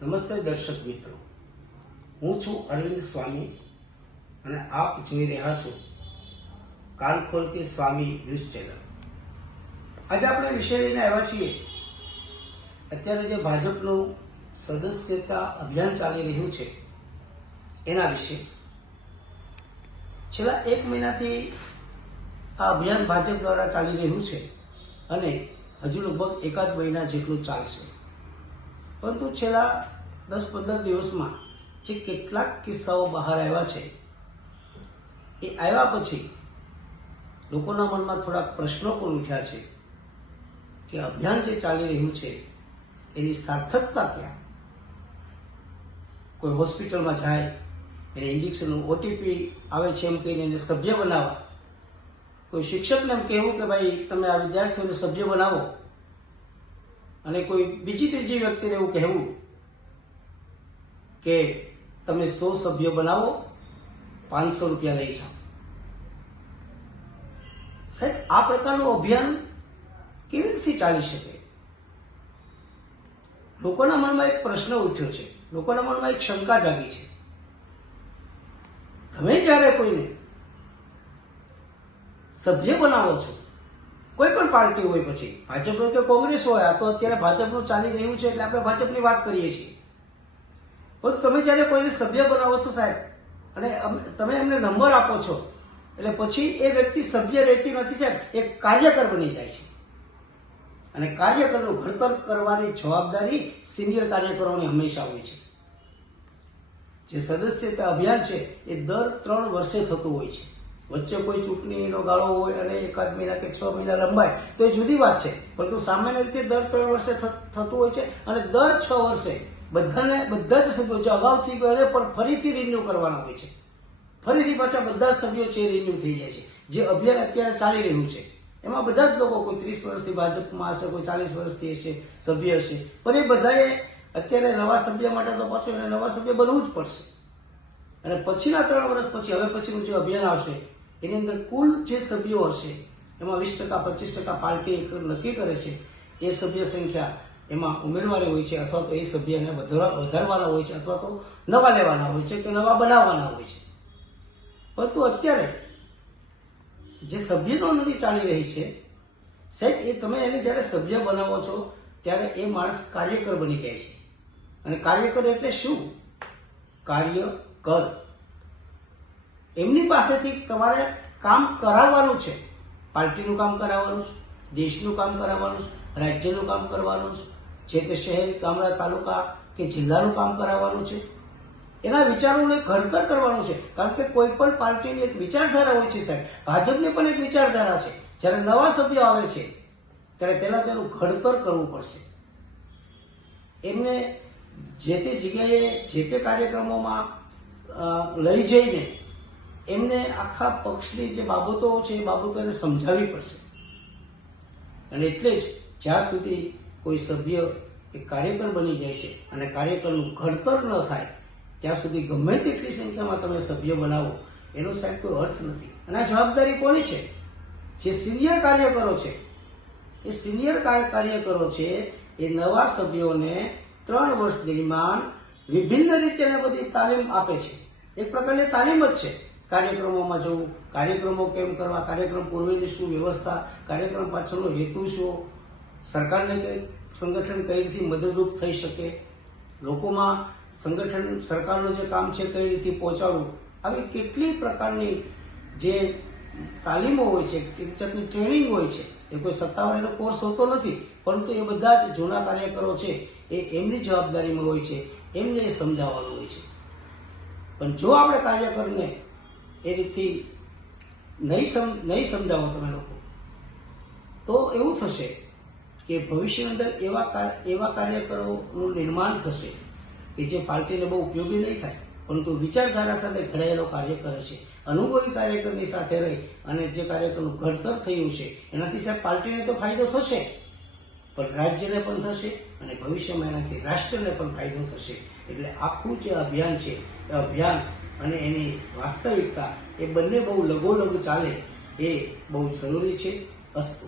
નમસ્તે દર્શક મિત્રો, હું છું અરવિંદ સ્વામી અને આપ જોઈ રહ્યા છો કાન ખોલ કે સ્વામી ન્યૂઝ ચેનલ। આજે આપણે વિષય લઈને આવ્યા છીએ અત્યારે જે ભાજપનું સદસ્યતા અભિયાન ચાલી રહ્યું છે એના વિશે। છેલ્લા 1 મહિનાથી આ અભિયાન ભાજપ દ્વારા ચાલી રહ્યું છે અને હજુ લગભગ એકાદ મહિના જેટલું ચાલશે, પરંતુ છેલ્લા 10-15 દિવસમાં જે કેટલાક કિસ્સાઓ બહાર આવ્યા છે એ આવ્યા પછી લોકોના મનમાં થોડા પ્રશ્નો પણ ઉઠ્યા છે કે અભિયાન જે ચાલી રહ્યું છે એની સાર્થકતા ક્યાં? કોઈ હોસ્પિટલમાં જાય એને ઇન્જેક્શનનું ઓટીપી આવે છે એમ કહીને એને સભ્ય બનાવવા, કોઈ શિક્ષકને એમ કહેવું કે ભાઈ તમે આ વિદ્યાર્થીઓને સભ્ય બનાવો, અને કોઈ બીજી ત્રીજી વ્યક્તિને એવું કહેવું કે તમે 100 સભ્યો બનાવો, 500 રૂપિયા લઈ જાઓ। સાહેબ, આ પ્રકારનું અભિયાન કેવી રીતે ચાલી શકે? લોકોના મનમાં એક પ્રશ્ન ઉઠ્યો છે, લોકોના મનમાં એક શંકા જાગી છે। તમે જ્યારે કોઈને સભ્ય બનાવો છો, કોઈ પણ પાર્ટી હોય, પછી ભાજપ હોય કે કોંગ્રેસ હોય, આ તો અત્યારે ભાજપનું ચાલી રહ્યું છે એટલે આપણે ભાજપની વાત કરીએ છીએ, પરંતુ તમે જ્યારે કોઈને સભ્ય બનાવો છો સાહેબ, અને તમે એમને નંબર આપો છો, એટલે પછી એ વ્યક્તિ સભ્ય રહેતી નથી સાહેબ, એક કાર્યકર બની જાય છે, અને કાર્યકરનું ઘડતર કરવાની જવાબદારી સિનિયર કાર્યકરોની હંમેશા હોય છે। જે સદસ્યતા અભિયાન છે એ દર 3 વર્ષે થતું હોય છે, વચ્ચે કોઈ ચૂંટણીનો ગાળો હોય અને એકાદ મહિના કે 6 મહિના લંબાય તો એ જુદી વાત છે, પરંતુ સામાન્ય રીતે દર 3 વર્ષે થતું હોય છે, અને દર 6 વર્ષે બધા જ સભ્યો જે અગાઉથી ગયેલા પણ ફરીથી રિન્યુ કરવાના હોય છે, ફરીથી પાછા બધા જ સભ્યો છે રિન્યુ થઈ જાય છે। જે અભિયાન અત્યારે ચાલી રહ્યું છે એમાં બધા જ લોકો, કોઈ 30 વર્ષથી ભાજપમાં હશે, કોઈ 40 વર્ષથી હશે, સભ્ય હશે, પણ એ બધાએ અત્યારે નવા સભ્ય માટે તો પાછું એને નવા સભ્ય બનવું જ પડશે, અને પછીના 3 વર્ષ પછી હવે પછીનું જે અભિયાન આવશે એની અંદર કુલ જે સભ્યો હશે એમાં 20%, 25% પાર્ટી નક્કી કરે છે, એ સભ્ય સંખ્યા એમાં ઉમેરવાની હોય છે, અથવા તો એ સભ્યને વધારવાના હોય છે, અથવા તો નવા લેવાના હોય છે કે નવા બનાવવાના હોય છે। પરંતુ અત્યારે જે સભ્ય નોંધણી ચાલી રહી છે સાહેબ, એ તમે એને જ્યારે સભ્ય બનાવો છો ત્યારે એ માણસ કાર્યકર બની જાય છે, અને કાર્યકર એટલે શું? કાર્યકર એમની પાસેથી તમારે કામ કરાવવાનું છે, પાર્ટીનું કામ કરાવવાનું છે, દેશનું કામ કરાવવાનું છે, રાજ્યનું કામ કરવાનું છે, જે તે શહેર, ગામડા, તાલુકા કે જિલ્લાનું કામ કરાવવાનું છે, એના વિચારોને ઘડતર કરવાનું છે। કારણ કે કોઈ પણ પાર્ટીની એક વિચારધારા હોય છે સાહેબ, ભાજપની પણ એક વિચારધારા છે। જ્યારે નવા સભ્યો આવે છે ત્યારે પહેલા તેનું ઘડતર કરવું પડશે, એમને જે તે જગ્યાએ જે તે કાર્યક્રમોમાં લઈ જઈને એમને આખા પક્ષની જે બાબતો છે એ બાબતો એને સમજાવવી પડશે, અને એટલે જ જ્યાં સુધી કોઈ સભ્ય એક કાર્યકર બની જાય છે અને કાર્યકરનું ઘડતર ન થાય ત્યાં સુધી ગમે તેટલી સંખ્યામાં તમે સભ્ય બનાવો એનો સાહેબ કોઈ અર્થ નથી। અને આ જવાબદારી કોની છે? જે સિનિયર કાર્યકરો છે, એ સિનિયર કાર્યકરો છે એ નવા સભ્યોને 3 વર્ષ દરમિયાન વિભિન્ન રીતે બધી તાલીમ આપે છે, એક પ્રકારની તાલીમ જ છે। કાર્યક્રમોમાં જવું, કાર્યક્રમો કેમ કરવા, કાર્યક્રમ પૂર્વેની શું વ્યવસ્થા, કાર્યક્રમ પાછળનો હેતુ શું, સરકારને સંગઠન કઈ રીતે મદદરૂપ થઈ શકે, લોકોમાં સંગઠન સરકારનું જે કામ છે કઈ રીતે પહોંચાડવું, આવી કેટલી પ્રકારની જે તાલીમો હોય છે, એક જાતની ટ્રેનિંગ હોય છે, એ કોઈ સત્તાવાર એનો કોર્સ હોતો નથી, પરંતુ એ બધા જ જૂના કાર્યકરો છે એ એમની જવાબદારીમાં હોય છે, એમને એ સમજાવવાનું હોય છે। પણ જો આપણે કાર્યકરને એ રીતથી નહીં સમજાવો તમે લોકો, તો એવું થશે કે ભવિષ્યની અંદર એવા કાર્યકરોનું નિર્માણ થશે કે જે પાર્ટીને બહુ ઉપયોગી નહીં થાય, પરંતુ વિચારધારા સાથે ઘડાયેલો કાર્યકર છે, અનુભવી કાર્યકરની સાથે રહી અને જે કાર્યકરનું ઘડતર થયું છે એનાથી સાહેબ પાર્ટીને તો ફાયદો થશે, પણ રાજ્યને પણ થશે, અને ભવિષ્યમાં એનાથી રાષ્ટ્રને પણ ફાયદો થશે। એટલે આખું જે અભિયાન છે એ અભિયાન અને એની વાસ્તવિકતા એ બંને બહુ લગોલગ ચાલે એ બહુ જરૂરી છે। અસ્તુ।